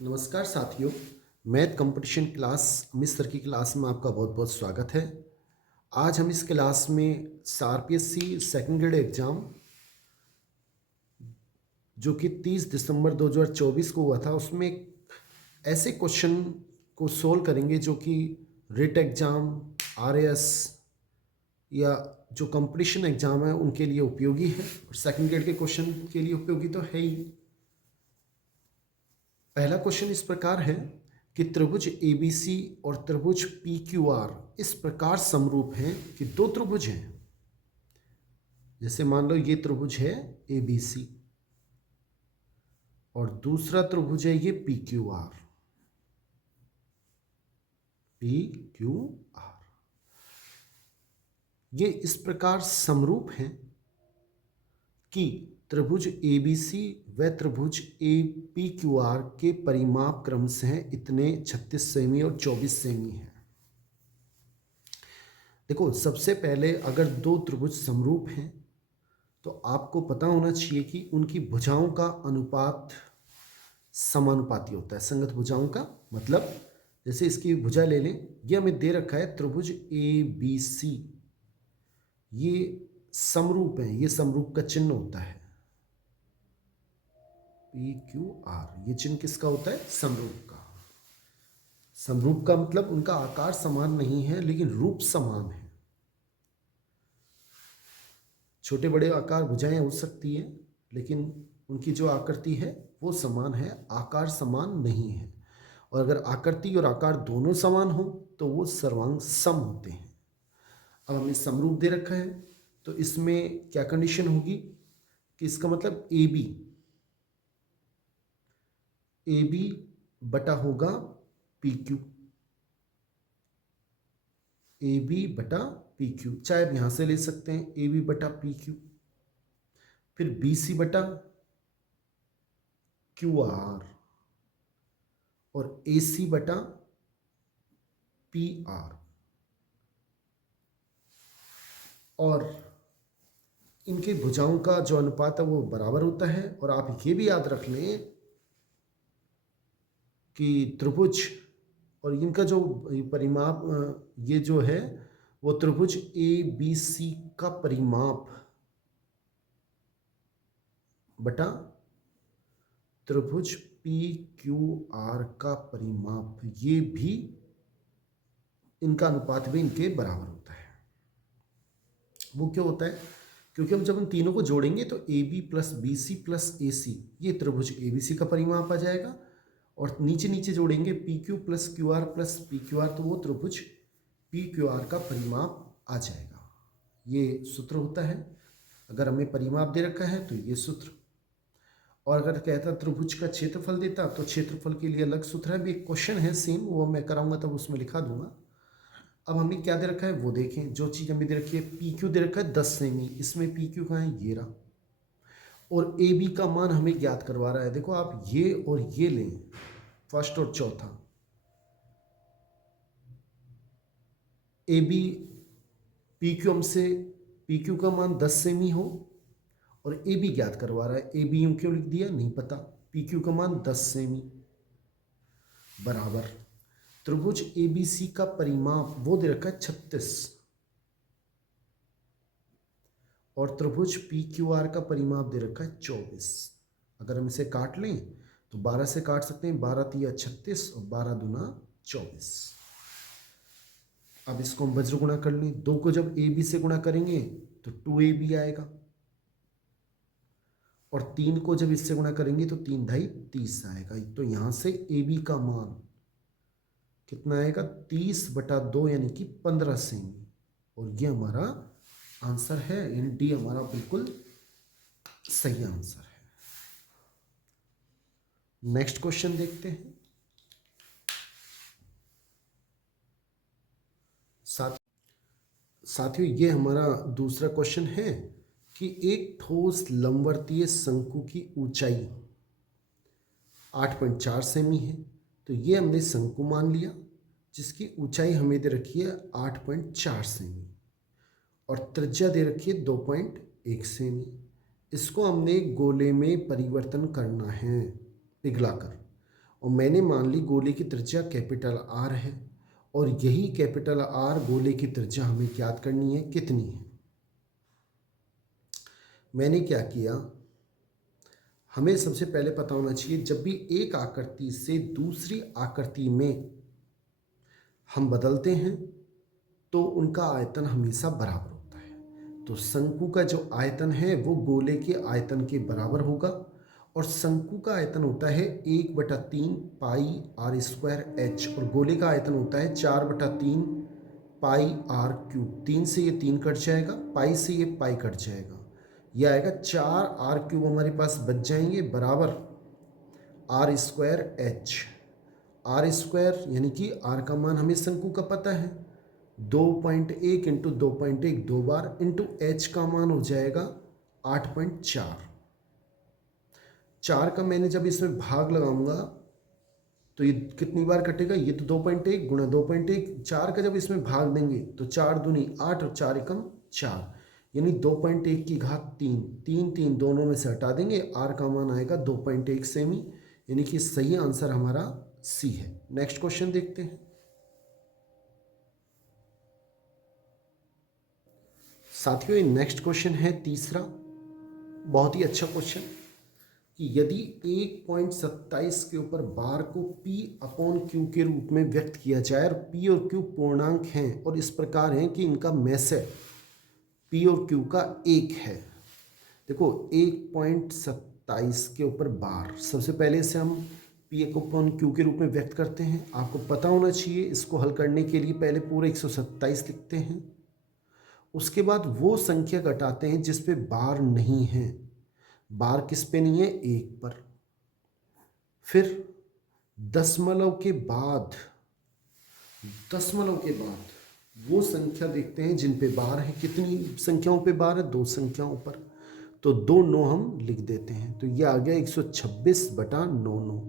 नमस्कार साथियों। Math competition class Amit sir की क्लास में आपका बहुत बहुत स्वागत है। आज हम इस क्लास में सीआरपीएससी सेकंड ग्रेड एग्ज़ाम जो कि 30 दिसंबर 2024 को हुआ था, उसमें ऐसे क्वेश्चन को सोल्व करेंगे जो कि रिट एग्ज़ाम, आरएएस या जो कंपटीशन एग्ज़ाम है उनके लिए उपयोगी है और सेकंड ग्रेड के क्वेश्चन के लिए उपयोगी तो है ही। पहला क्वेश्चन इस प्रकार है कि त्रिभुज एबीसी और त्रिभुज पीक्यूआर इस प्रकार समरूप हैं कि दो त्रिभुज हैं। जैसे मान लो ये त्रिभुज है एबीसी और दूसरा त्रिभुज है ये पीक्यूआर। पीक्यूआर ये इस प्रकार समरूप हैं कि त्रिभुज एबीसी व त्रिभुज ए पी क्यू आर के परिमाप क्रमशः हैं इतने 36 सेमी और 24 सेमी हैं। देखो, सबसे पहले अगर दो त्रिभुज समरूप हैं तो आपको पता होना चाहिए कि उनकी भुजाओं का अनुपात समानुपाती होता है। संगत भुजाओं का मतलब, जैसे इसकी भुजा ले लें, ये हमें दे रखा है त्रिभुज ए बी सी, ये समरूप है, ये समरूप का चिन्ह होता है। पी क्यू आर ये चिन्ह किसका होता है? समरूप का। समरूप का मतलब उनका आकार समान नहीं है लेकिन रूप समान है। छोटे बड़े आकार भुजाएं हो सकती हैं लेकिन उनकी जो आकृति है वो समान है, आकार समान नहीं है। और अगर आकृति और आकार दोनों समान हो तो वो सर्वांग सम होते हैं। अब हमें समरूप दे रखा है तो इसमें क्या कंडीशन होगी कि इसका मतलब ए बी बटा होगा पी क्यू, ए बी बटा पी क्यू, चाहे आप यहां से ले सकते हैं ए बी बटा पी क्यू, फिर बी सी बटा क्यू आर और ए सी बटा पी आर। और इनके भुजाओं का जो अनुपात है वो बराबर होता है। और आप ये भी याद रख लें कि त्रिभुज और इनका जो परिमाप ये जो है वो त्रिभुज ए बी सी का परिमाप बटा त्रिभुज पी क्यू आर का परिमाप, ये भी इनका अनुपात भी इनके बराबर होता है। वो क्यों होता है? क्योंकि हम जब इन तीनों को जोड़ेंगे तो A B plus B C plus A C, ये त्रिभुज ए बी सी का परिमाप आ जाएगा। और नीचे नीचे जोड़ेंगे P Q plus Q R plus P Q R, तो वो त्रिभुज पी क्यू आर का परिमाप आ जाएगा। ये सूत्र होता है। अगर हमें परिमाप दे रखा है तो ये सूत्र, और अगर कहता त्रिभुज का क्षेत्रफल देता तो क्षेत्रफल के लिए अलग सूत्र है। भी एक क्वेश्चन है सेम, वो मैं कराऊंगा तब उसमें लिखा दूंगा। अब हमें क्या दे रखा है वो देखें। जो चीज़ हमें दे रखी है, पी क्यू दे रखा है 10 सेमी, इसमें पी क्यू कहाँ है? ये रहा। और ए बी का मान हमें ज्ञात करवा रहा है। देखो, आप ये और ये लें, फर्स्ट और चौथा। ए बी पी क्यू हमसे पी क्यू का मान 10 सेमी हो और ए बी ज्ञात करवा रहा है। ए बी यूं क्यों लिख दिया नहीं पता, पी क्यू का मान 10 सेमी बराबर त्रिभुज ए बी सी का परिमाप वो दे रखा है 36 और त्रिभुज पी क्यू आर का परिमाप दे रखा है 24। अगर हम इसे काट लें तो 12 से काट सकते हैं, 12 तिया 36 और 12 दूना 24। अब इसको हम वज्र गुणा कर लें। 2 को जब ए बी से गुणा करेंगे तो 2ab आएगा और 3 को जब इससे गुणा करेंगे तो 3 ढाई 30 आएगा। तो यहां से ए बी का मान कितना आएगा? 30/2 यानी कि 15 सेमी। और ये हमारा आंसर है, यानी डी हमारा बिल्कुल सही आंसर है। नेक्स्ट क्वेश्चन देखते हैं। साथियों, ये हमारा दूसरा क्वेश्चन है कि एक ठोस लंबवर्तीय शंकु की ऊंचाई 8.4 सेमी है। तो ये हमने शंकु मान लिया जिसकी ऊंचाई हमें दे रखी है 8.4 सेमी और त्रिज्या दे रखी है 2.1 सेमी। इसको हमने गोले में परिवर्तन करना है पिघलाकर, और मैंने मान ली गोले की त्रिज्या कैपिटल आर है, और यही कैपिटल आर गोले की त्रिज्या हमें ज्ञात करनी है कितनी है। मैंने क्या किया, हमें सबसे पहले पता होना चाहिए जब भी एक आकृति से दूसरी आकृति में हम बदलते हैं तो उनका आयतन हमेशा बराबर होता है। तो शंकु का जो आयतन है वो गोले के आयतन के बराबर होगा, और शंकु का आयतन होता है 1/3 पाई आर स्क्वायर एच, और गोले का आयतन होता है 4/3 पाई आर क्यूब। 3 से ये 3 कट जाएगा, पाई से ये पाई कट जाएगा, ये आएगा 4 आर क्यूब हमारे पास बच जाएंगे, बराबर R square H. R square यानी कि आर का मान हमें शंकु का पता है, 2.1 इंटू 2.1 2 बार, इंटू एच का मान हो जाएगा 8.4। 4 का मैंने जब इसमें भाग लगाऊंगा तो ये कितनी बार कटेगा, ये तो 2.1 गुणा 2.1, 4 का जब इसमें भाग देंगे तो 4 दूनी 8 और 4 एकम 4, यानी 2.1 की घात 3, 3 3 दोनों में से हटा देंगे, आर का मान आएगा 2.1 सेमी, यानी कि सही आंसर हमारा सी है। नेक्स्ट क्वेश्चन देखते हैं। साथियों ये नेक्स्ट क्वेश्चन है तीसरा, बहुत ही अच्छा क्वेश्चन, कि यदि 1.27 के ऊपर बार को P/Q के रूप में व्यक्त किया जाए, और P और Q पूर्णांक हैं और इस प्रकार हैं कि इनका मैसे P और Q का 1 है। देखो 1.27 के ऊपर बार, सबसे पहले इसे हम P/Q के रूप में व्यक्त करते हैं। आपको पता होना चाहिए, इसको हल करने के लिए पहले पूरे 127 लिखते हैं, उसके बाद वो संख्या घटाते हैं जिस पे बार नहीं है। बार किस पे नहीं है, 1 पर। फिर दशमलव के बाद वो संख्या देखते हैं जिन पे बार है। कितनी संख्याओं पे बार है, 2 संख्याओं पर, तो 2 9 हम लिख देते हैं, तो ये आ गया 126/9।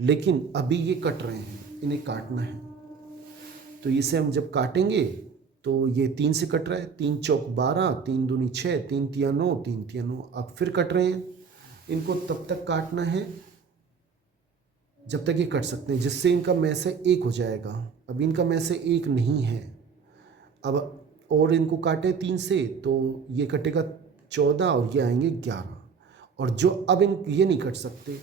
लेकिन अभी ये कट रहे हैं, इन्हें काटना है, तो इसे हम जब काटेंगे तो ये 3 से कट रहा है, 3 चौक 12, 3 दूनी 6, 3 तिया 9, 3 तिया 9, अब फिर कट रहे हैं। इनको तब तक काटना है जब तक ये कट सकते हैं, जिससे इनका में से 1 हो जाएगा। अब इनका में से 1 नहीं है, अब और इनको काटे 3 से तो ये कटेगा 14 और ये आएंगे 11, और जो अब ये नहीं कट सकते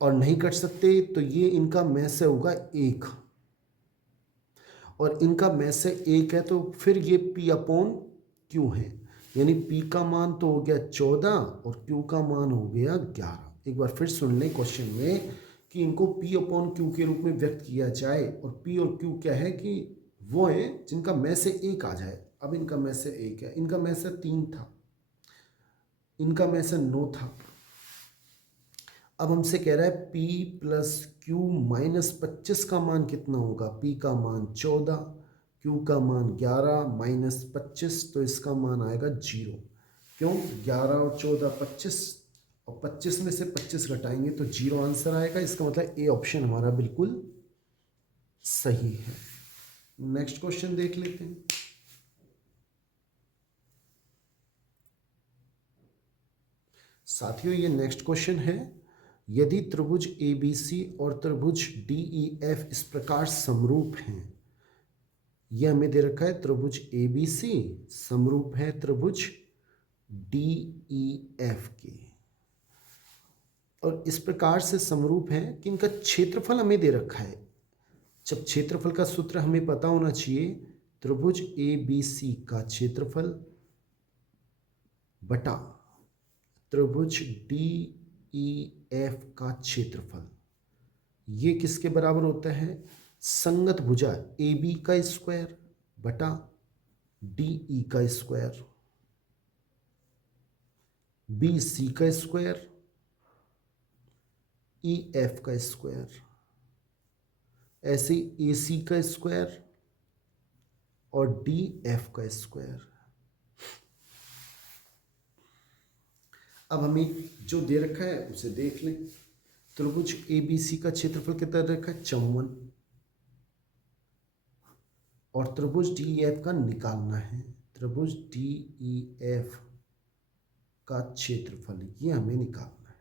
और नहीं कट सकते, तो ये इनका में से होगा 1, और इनका में से 1 है, तो फिर ये P/Q है, यानी P का मान तो हो गया 14 और Q का मान हो गया 11। एक बार फिर सुन लें क्वेश्चन में कि इनको P/Q के रूप में व्यक्त किया जाए, और P और Q क्या है कि वो है जिनका में से 1 आ जाए। अब इनका में से 1 है, इनका में से 3 था, इनका में से 9 था। अब हमसे कह रहा है P+Q -25 का मान कितना होगा। P का मान 14, Q का मान 11 -25, तो इसका मान आएगा 0। क्यों, 11 और 14 25, और 25 में से 25 घटाएंगे तो 0 आंसर आएगा। इसका मतलब ए ऑप्शन हमारा बिल्कुल सही है। नेक्स्ट क्वेश्चन देख लेते हैं। साथियों ये नेक्स्ट क्वेश्चन है, यदि त्रिभुज ABC और त्रिभुज DEF इस प्रकार समरूप हैं, यह हमें दे रखा है त्रिभुज ABC समरूप है त्रिभुज DEF के, और इस प्रकार से समरूप है कि इनका क्षेत्रफल हमें दे रखा है। जब क्षेत्रफल का सूत्र हमें पता होना चाहिए, त्रिभुज ABC का क्षेत्रफल बटा त्रिभुज DEF का क्षेत्रफल, ये किसके बराबर होता है, संगत भुजा AB का स्क्वायर बटा DE का स्क्वायर, BC का स्क्वायर, EF का स्क्वायर, ऐसे AC का स्क्वायर और DF का स्क्वायर। अब हमें जो दे रखा है उसे देख लें। त्रिभुज ABC का क्षेत्रफल कितना रखा है, 54, और त्रिभुज DEF का निकालना है। त्रिभुज DEF का क्षेत्रफल ये हमें निकालना है,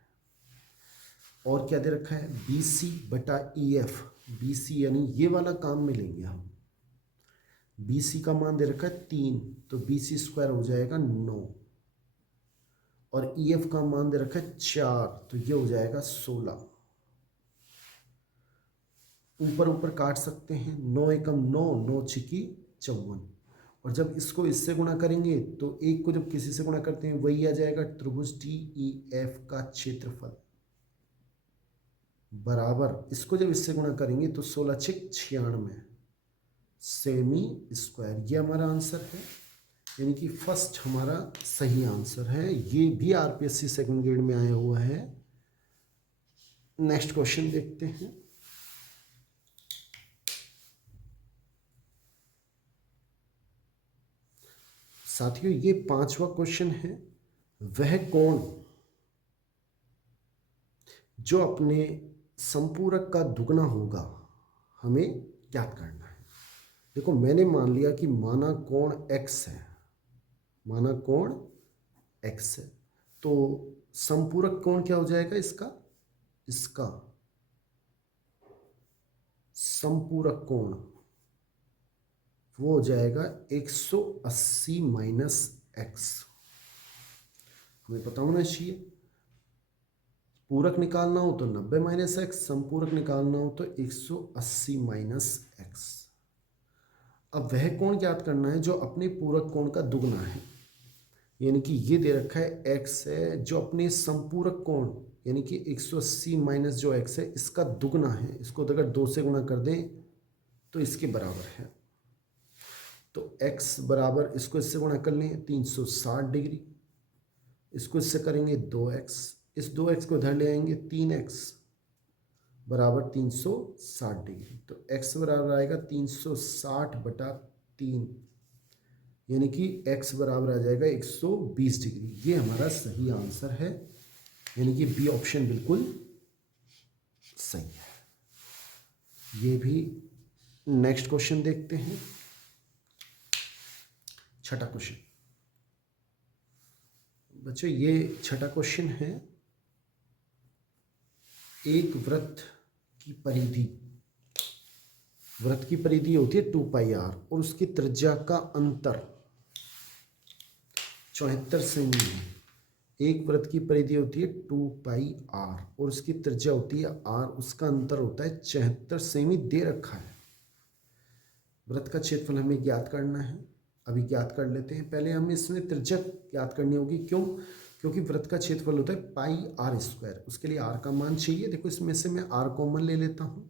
और क्या दे रखा है, BC बटा EF। BC यानी ये वाला काम में लेंगे हम। BC का मान दे रखा है 3, तो BC स्क्वायर हो जाएगा 9, और EF का मान दे रखा है 4, तो ये हो जाएगा 16। ऊपर ऊपर काट सकते हैं, 9 एकम 9, 9 छिकी 54, और जब इसको इससे गुणा करेंगे तो एक को जब किसी से गुणा करते हैं वही आ जाएगा त्रिभुज DEF का क्षेत्रफल, बराबर इसको जब इससे गुणा करेंगे तो 16 छिक 96 सेमी स्क्वायर। ये हमारा आंसर है, यानी कि फर्स्ट हमारा सही आंसर है। ये भी RPSC सेकंड ग्रेड में आया हुआ है। नेक्स्ट क्वेश्चन देखते हैं। साथियों ये 5वां क्वेश्चन है, वह कोण जो अपने संपूरक का दुगना होगा हमें ज्ञात करना है। देखो मैंने मान लिया कि माना कोण x है, माना कोण x है, तो संपूरक कोण क्या हो जाएगा इसका, इसका संपूरक कोण वो हो जाएगा 180 माइनस x। हमें पता होना चाहिए, पूरक निकालना हो तो 90 माइनस एक्स, संपूरक निकालना हो तो 180 माइनस एक्स। अब वह कोण ज्ञात करना है जो अपने पूरक कोण का दुगना है, यानी कि ये दे रखा है x है, जो अपने संपूरक कोण यानी कि 180 माइनस जो x है इसका दुगना है, इसको अगर 2 से गुणा कर दें तो इसके बराबर है। तो x बराबर, इसको इससे गुणा कर लें 360 डिग्री, इसको इससे करेंगे 2x, इस 2x को इधर ले आएंगे 3x बराबर 360 डिग्री, तो x बराबर आएगा 360 बटा 3, यानी कि x बराबर आ जाएगा 120 डिग्री। ये हमारा सही आंसर है, यानी कि बी ऑप्शन बिल्कुल सही है। ये भी नेक्स्ट क्वेश्चन देखते हैं, छठा क्वेश्चन। बच्चों ये छठा क्वेश्चन है, एक वृत्त की परिधि, वृत्त की परिधि होती है 2πr और उसकी त्रिज्या का अंतर 74 सेमी है। एक वृत्त की परिधि होती है 2πr और उसकी त्रिज्या होती है r, उसका अंतर होता है 74 सेमी दे रखा है। वृत्त का क्षेत्रफल हमें ज्ञात करना है, अभी ज्ञात कर लेते हैं। पहले हमें इसमें त्रिज्या ज्ञात करनी होगी, क्यों, क्योंकि वृत्त का क्षेत्रफल होता है πr स्क्वायर, उसके लिए r का मान चाहिए। देखो इसमें से मैं r कॉमन ले लेता हूँ,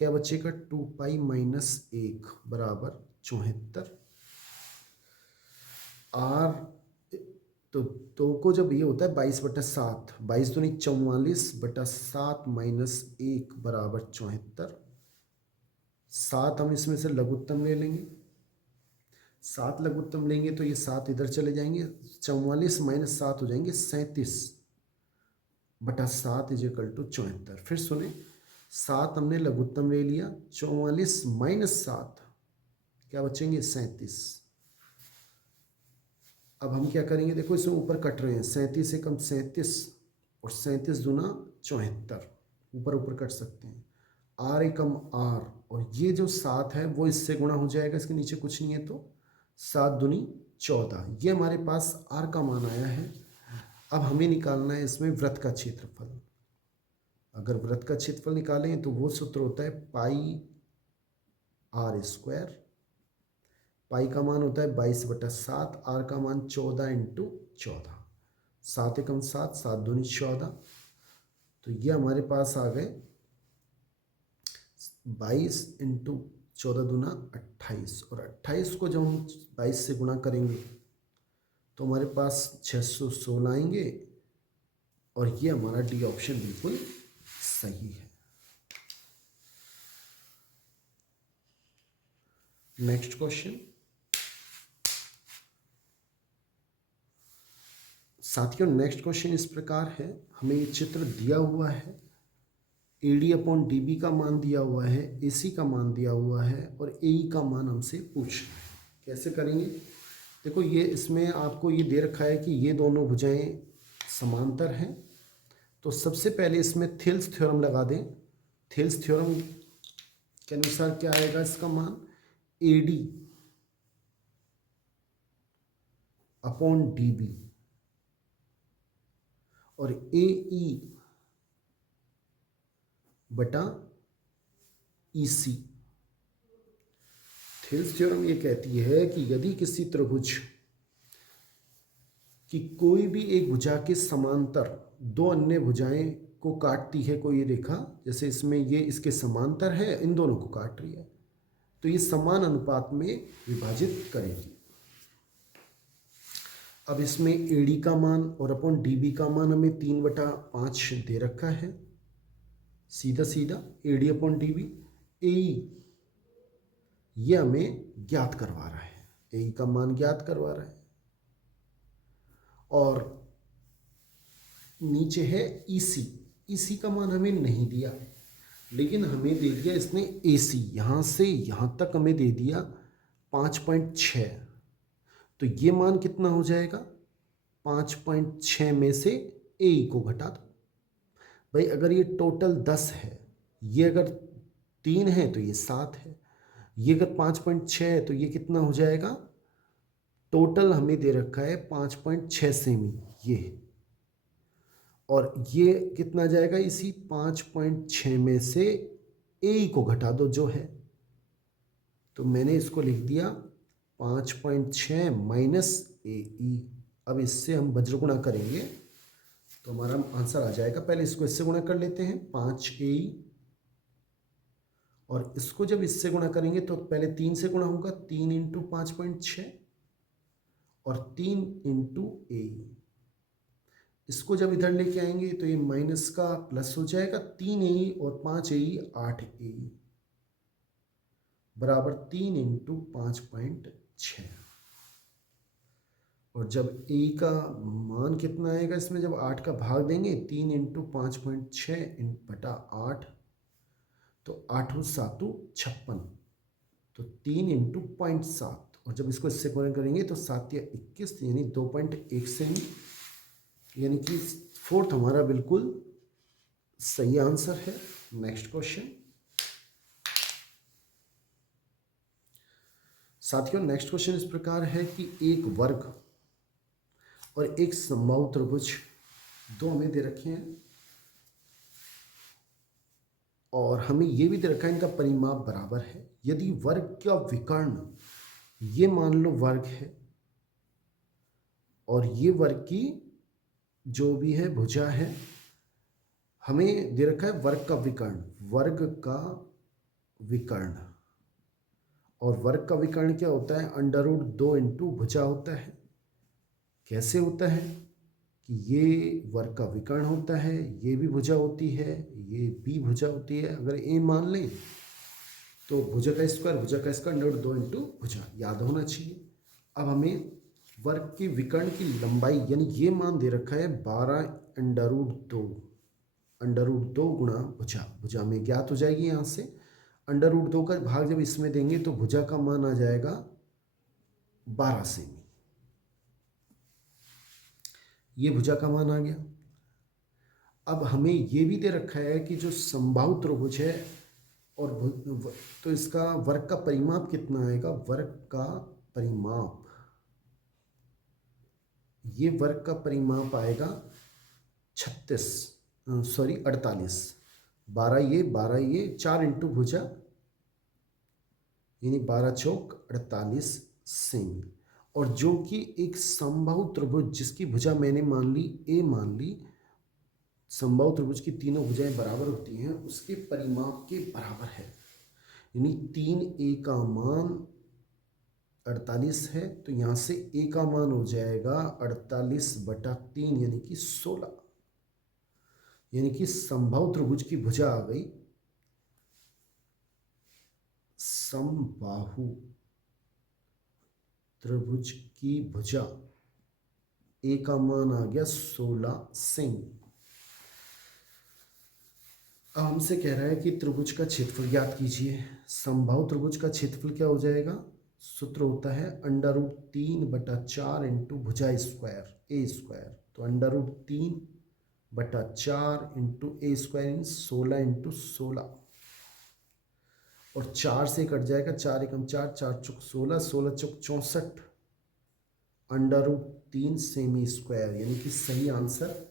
क्या बचेगा 2π माइनस 1 बराबर 74। r तो 2 को जब ये होता है 22/7, 22 दूनी 44/7 माइनस 1 बराबर 74। 7 हम इसमें से लघुत्तम ले लेंगे, 7 लघुत्तम लेंगे तो ये 7 इधर चले जाएंगे, 44 माइनस 7 हो जाएंगे 37/7 इज इक्वल टू 74। फिर सुने, 7 हमने लघुत्तम ले लिया, 44 माइनस 7 क्या बचेंगे 37। अब हम क्या करेंगे, देखो इसमें ऊपर कट रहे हैं, 37 एकम 37 और 37 दूना 74, ऊपर ऊपर कट सकते हैं, r एकम r, और ये जो 7 है वो इससे गुणा हो जाएगा, इसके नीचे कुछ नहीं है तो 7 दूनी 14। ये हमारे पास r का मान आया है। अब हमें निकालना है इसमें वृत्त का क्षेत्रफल। अगर वृत्त का क्षेत्रफल निकालें तो वो सूत्र होता है πr स्क्वायर, पाई का मान होता है 22/7, r का मान 14 × 14, 7 एकम 7, 7 दूनी 14, तो ये हमारे पास आ गए 22 × 14 दूना 28, और 28 को जब हम 22 से गुणा करेंगे तो हमारे पास 616 आएंगे, और ये हमारा डी ऑप्शन बिल्कुल सही है। Next question. साथियों नेक्स्ट क्वेश्चन इस प्रकार है, हमें ये चित्र दिया हुआ है, AD/DB का मान दिया हुआ है, AC का मान दिया हुआ है, और AE का मान हमसे पूछ रहा है। कैसे करेंगे, देखो ये इसमें आपको ये दे रखा है कि ये दोनों भुजाएं समांतर हैं, तो सबसे पहले इसमें थिल्स थ्योरम लगा दें। थिल्स थ्योरम के अनुसार क्या आएगा इसका मान, AD अपॉन DB और AE बटा EC। थिल्स थ्योरम ये कहती है कि यदि किसी त्रिभुज कि कोई भी एक भुजा के समांतर दो अन्य भुजाएं को काटती है कोई रेखा, जैसे इसमें ये इसके समांतर है, इन दोनों को काट रही है, तो ये समान अनुपात में विभाजित करेगी। अब इसमें AD का मान और अपॉन DB का मान हमें 3/5 दे रखा है, सीधा सीधा AD अपॉन DB। AE ये हमें ज्ञात करवा रहा है, AE का मान ज्ञात करवा रहा है। और नीचे है EC। EC का मान हमें नहीं दिया, लेकिन हमें दे दिया इसने AC, यहाँ से यहाँ तक हमें दे दिया 5.6। तो ये मान कितना हो जाएगा, 5.6 में से AE को घटा दो। भाई अगर ये टोटल 10 है, ये अगर 3 है तो ये 7 है, ये अगर 5.6 है तो ये कितना हो जाएगा, टोटल हमें दे रखा है 5.6 सेमी ये, और ये कितना जाएगा, इसी 5.6 में से AE को घटा दो जो है, तो मैंने इसको लिख दिया 5.6 माइनस AE। अब इससे हम वज्रगुणा करेंगे तो हमारा आंसर आ जाएगा। पहले इसको इससे गुणा कर लेते हैं 5AE, और इसको जब इससे गुणा करेंगे तो पहले 3 से गुणा होगा, 3 इंटू 5.6 और 3 इंटू AE। इसको जब इधर लेके आएंगे तो ये माइनस का प्लस हो जाएगा, 3AE और 5AE 8AE बराबर 3 इंटू 5.6। और जब AE का मान कितना आएगा, इसमें जब 8 का भाग देंगे, 3 इंटू 5.6 बटा 8, तो 8 7 56, तो 3 इंटू 0.7, और जब इसको इससे गुणा करेंगे तो 7 या 21 यानी 2.1 सेमी, यानी कि फोर्थ हमारा बिल्कुल सही आंसर है। नेक्स्ट क्वेश्चन साथियों, नेक्स्ट क्वेश्चन इस प्रकार है कि एक वर्ग और एक समबाहु त्रिभुज दो हमें दे रखे हैं, और हमें यह भी दे रखा है इनका परिमाप बराबर है। यदि वर्ग का विकर्ण, ये मान लो वर्ग है और ये वर्ग की जो भी है भुजा है, हमें दे रखा है वर्ग का विकर्ण, वर्ग का विकर्ण, और वर्ग का विकर्ण क्या होता है, √2 इंटू भुजा होता है। कैसे होता है कि ये वर्ग का विकर्ण होता है, ये भी भुजा होती है, ये भी भुजा होती है। अगर ए मान लें तो भुजा का स्क्वायर √2 इंटू भुजा, याद होना चाहिए। अब हमें वर्ग के विकर्ण की लंबाई, यानी ये मान दे रखा है 12 √2 गुणा भुजा, भुजा में ज्ञात हो जाएगी। यहाँ से √2 का भाग जब इसमें देंगे तो भुजा का मान आ जाएगा 12 सेमी, ये भुजा का मान आ गया। अब हमें ये भी दे रखा है कि जो समबाहु त्रिभुज है और तो इसका वर्ग का परिमाप कितना आएगा, वर्ग का परिमाप, ये वर्ग का परिमाप आएगा 48, 12 ये 4 इंटू भुजा, यानी 12 चौक 48 सेमी। और जो कि एक समबाहु त्रिभुज जिसकी भुजा मैंने मान ली A मान ली, समबाहु त्रिभुज की तीनों भुजाएं बराबर होती हैं, उसके परिमाप के बराबर है। यानी 3A का मान 48 है, तो यहाँ से A का मान हो जाएगा 48/3 यानी कि 16, यानी कि समबाहु त्रिभुज की भुजा आ गई, समबाहु त्रिभुज की भुजा A का मान आ गया 16 सेमी। अब हमसे कह रहा है कि त्रिभुज का क्षेत्रफल ज्ञात कीजिए। समबाहु त्रिभुज का क्षेत्रफल क्या हो जाएगा, सूत्र होता है √3/4 इंटू भुजा स्क्वायर A स्क्वायर, तो √3 बटा 4 इंटू ए स्क्वायर इन 16 इंटू 16, और 4 से कट जाएगा, 4 एकम 4, 4 चौक 16, 16 चौक 64, √3 सेमी स्क्वायर, यानी कि सही आंसर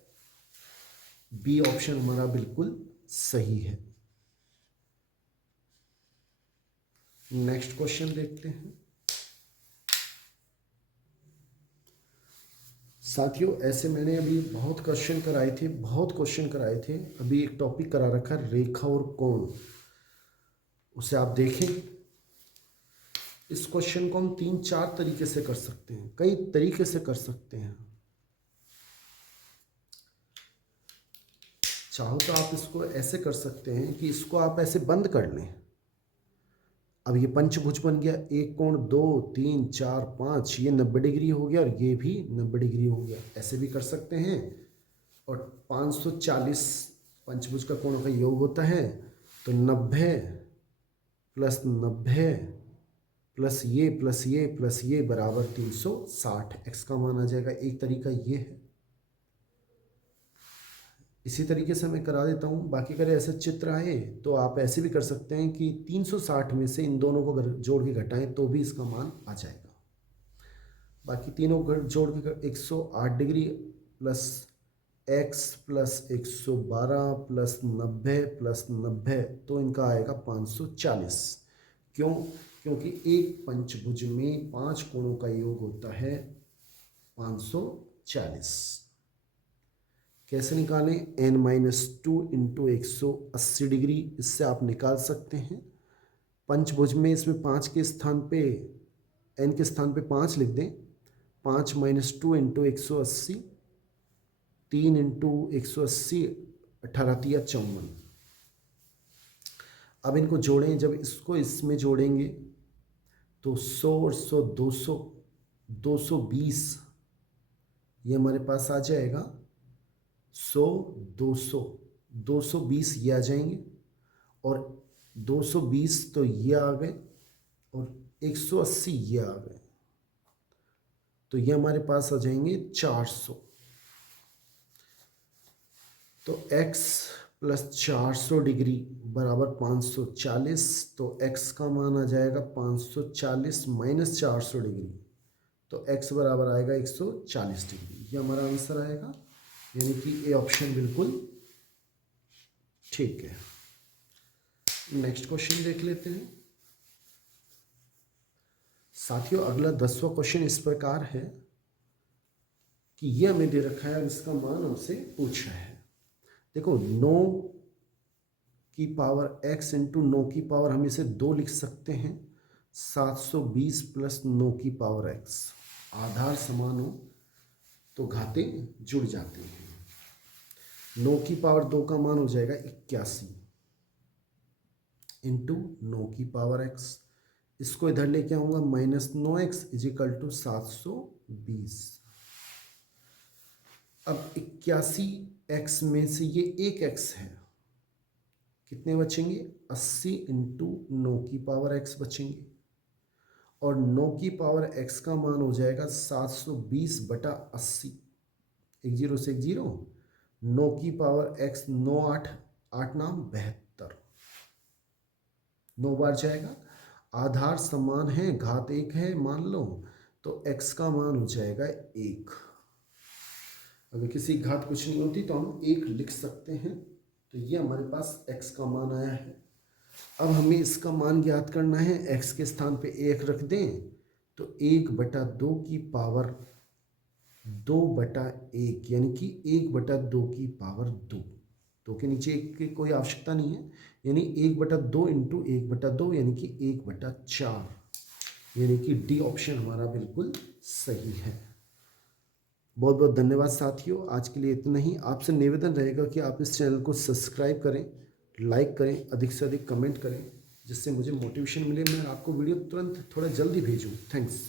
बी ऑप्शन हमारा बिल्कुल सही है। नेक्स्ट क्वेश्चन देखते हैं। साथियों ऐसे मैंने अभी बहुत क्वेश्चन कराए थे। अभी एक टॉपिक करा रखा है रेखा और कोण, उसे आप देखें। इस क्वेश्चन को हम 3-4 तरीके से कर सकते हैं, कई तरीके से कर सकते हैं। चाहो तो आप इसको ऐसे कर सकते हैं कि इसको आप ऐसे बंद कर लें। अब ये पंचभुज बन गया, एक कोण 2, 3, 4, 5, ये 90 डिग्री हो गया और ये भी 90 डिग्री हो गया। ऐसे भी कर सकते हैं। और 540 पंचभुज का कोणों का योग होता है, तो 90 प्लस 90 प्लस ये प्लस ये प्लस ये बराबर 360, एक्स का मान आ जाएगा। एक तरीका ये है। इसी तरीके से मैं करा देता हूँ। बाकी अगर ऐसे चित्र आए तो आप ऐसे भी कर सकते हैं कि 360 में से इन दोनों को अगर जोड़ के घटाएं तो भी इसका मान आ जाएगा। बाकी तीनों को जोड़ के 108 degree plus x plus 112 plus 90 plus 90, तो इनका आएगा 540। क्यों? क्योंकि एक पंचभुज में 5 कोणों का योग होता है 540। कैसे निकालें? n-2 इंटू 180 डिग्री, इससे आप निकाल सकते हैं। पंचभुज में इसमें 5 के स्थान पे, n के स्थान पे 5 लिख दें। 5 - 2 इंटू 180, 3 इंटू 180, 18×3 = 54। अब इनको जोड़ें, जब इसको इसमें जोड़ेंगे तो 100 और 100 200, 220 ये हमारे पास आ जाएगा। 100 200 220 ये आ जाएंगे, और 220 तो ये आ गए, और 180 ये आ गए, तो ये हमारे पास आ जाएंगे 400। तो x प्लस 400 डिग्री बराबर 540, तो x का मान आ जाएगा 540 माइनस 400 डिग्री, तो x बराबर आएगा 140 डिग्री। ये हमारा आंसर आएगा, यानी कि ए ऑप्शन बिल्कुल ठीक है। नेक्स्ट क्वेश्चन देख लेते हैं साथियों। अगला 10वां क्वेश्चन इस प्रकार है कि ये हमें दे रखा है, इसका मान हमसे पूछा है। देखो 9 की पावर x इंटू 9 की पावर, हम इसे 2 लिख सकते हैं। 720 प्लस 9 की पावर x, आधार समान हो तो घाते जुड़ जाते हैं। 9 की पावर 2 का मान हो जाएगा 81 इंटू 9 की पावर x। इसको इधर लेके आऊंगा, -9x इजिकल टू 720। अब 81x में से ये एक x है, कितने बचेंगे? 80 इंटू 9 की पावर x बचेंगे, और 9 की पावर x का मान हो जाएगा 720 बटा 80। 1 0 से 1 0, 9 की पावर x 9 8 8 9 72, 9 बार जाएगा। आधार समान है, घात 1 है मान लो, तो x का मान हो जाएगा 1। अगर किसी घात कुछ नहीं होती तो हम 1 लिख सकते हैं। तो ये हमारे पास x का मान आया है। अब हमें इसका मान ज्ञात करना है। x के स्थान पे 1 रख दें तो 1/2 की पावर 2/1, यानी कि 1/2 की पावर 2। 2 के नीचे 1 की कोई आवश्यकता नहीं है, यानी 1/2 इंटू 1/2, यानी कि 1/4, यानी कि डी ऑप्शन हमारा बिल्कुल सही है। बहुत बहुत धन्यवाद साथियों, आज के लिए इतना ही। आपसे निवेदन रहेगा कि आप इस चैनल को सब्सक्राइब करें, लाइक करें, अधिक से अधिक कमेंट करें, जिससे मुझे मोटिवेशन मिले, मैं आपको वीडियो तुरंत थोड़ा जल्दी भेजूँ। थैंक्स।